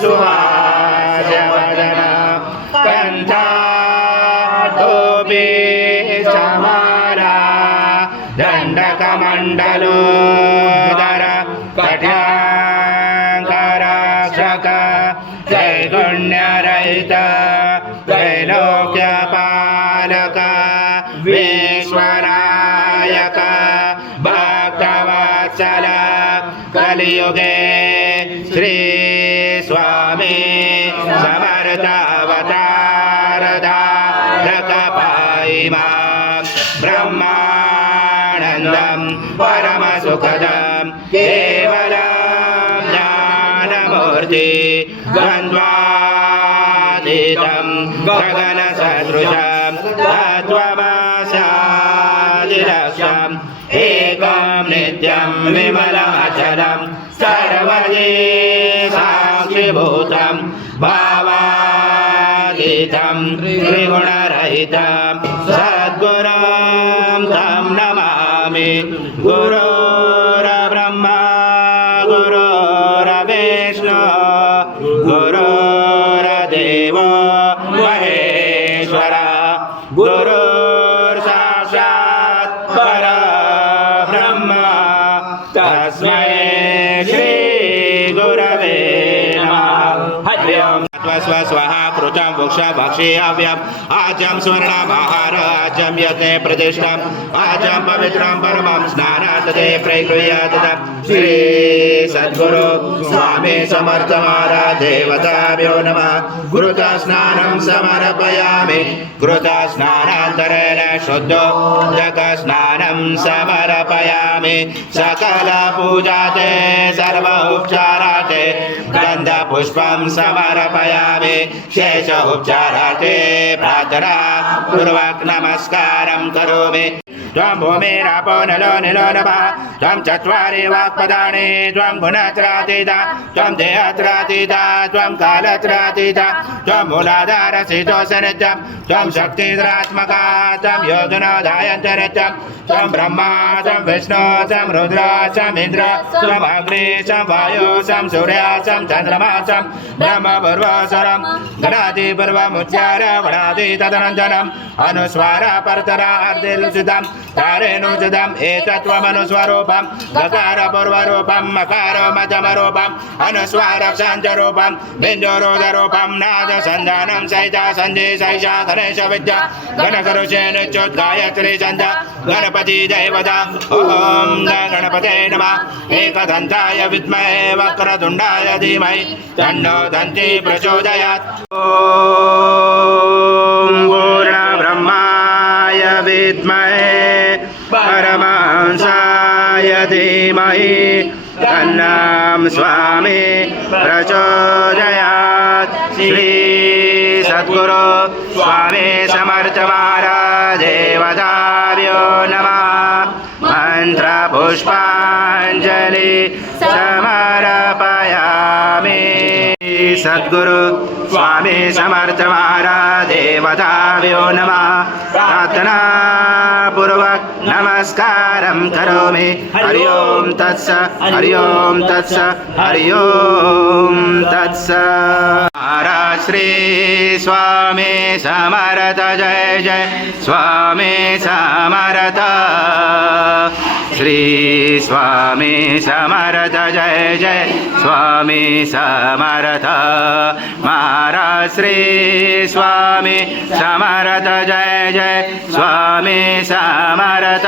सुहासवदन कंठाटोपी समाला दंडकमंडलोदर कट्याङ्करक्षक त्रैगुण्यरहित त्रैलोक्यपालक विश्वनायक भक्तवत्सल कलियुगे श्री स्वामी समर्थावतारधारक पाहिमां ब्रह्मानन्दं परमसुखदं केवलं ज्ञानमूर्ति द्वन्द्वातीतं गगनसदृशं तत्त्वमस्यादिलक्ष्यम् एकं नित्यं विमलमचलं सर्वदि साक्षिभूतं भावातीतं त्रिगुणरहितं सद्गुरुं तं नमामि गुरुर्ब्रह्मा गुरुर्विष्णु गुरुर्देवो महेश्वरः गुरुर्साक्षात् परब्रह्म तस्मै श्री गुरवे नमः। हरि ओम। स्व स्वाहा कृतं वृक्ष भक्षेयव्यम् आजं स्वर्णमहार आजं यज्ञे प्रतिष्ठम् आजं पवित्रं परमं स्नानात् ते प्रगृह्यात् श्री सद्गुरु स्वामी समर्थ महाराज देवताभ्यो नमः। घृत स्नानं समर्पयामि घृत स्नानान्तरेण शुद्धोदक स्नानं समर्पयामि सकल पूजाते सर्व उपचाराते गन्धपुष्पं समर्पयामि शेष उपचाराते प्रार्थना पूर्वक नमस्कारं करोमि। त्वं भूमिरापो नलो निलो नभः त्वं चत्वारि वाक्पदानि त्वं गुणत्रयातीता त्वं देहत्रयातीता त्वं कालत्रयातीता त्वं मूलाधारस्थितोऽसनित्यं त्वं शक्तिधरात्मका त्वं योगिनोऽधायन्तरित्यं त्वं ब्रह्मा त्वं विष्णु त्वं रुद्र त्वं इन्द्र त्वं अग्नि त्वं वायु त्वं सूर्य त्वं चन्द्रमा त्वं ब्रह्मपूर्वस्वरं गणादिपूर्वमुच्चार्य वणादि तदनन्तरम् अनुस्वार परतरा अर्धेलुचितं तारेणुचितम् एतत्त्वमनुस्वरूपं गकारपूर्वरूपं मकारमध्यमरूपम् अनुस्वारक्षान्तरूपं बिन्दुरुदरूपं नादसन्धानं सहिता सन्धि सहिषा गणेशविद्या गणकरुषेणुच्युद्गायत्री छन्द गणपति देवता ॐ गणपते नमः। एकदन्ताय विद्महे वक्रतुण्डाय धीमहि तन्नो दन्ती प्रचोदयात्। ॐ पूर्णब्रह्माय विद्महे परमहंसाय धीमहि तन्नो स्वामी प्रचोदयात्। श्री सद्गुरु स्वामी समर्थ महाराज देवताभ्यो नमः। मंत्र पुष्पांजलि समर्पयामि। सद्गुरु स्वामी समर्थ महाराज देवताभ्यो नमः। प्रार्थना पूर्वक नमस्कारं करोमि। हरि ओम तत्सत् हरि ओम तत्सत् हरि ओम तत्सत्। महाराज श्री स्वामी समर्थ जय जय स्वामी समर्थ श्री स्वामी समर्थ जय जय स्वामी समर्थ। महाराज श्री स्वामी समर्थ जय जय स्वामी समर्थ।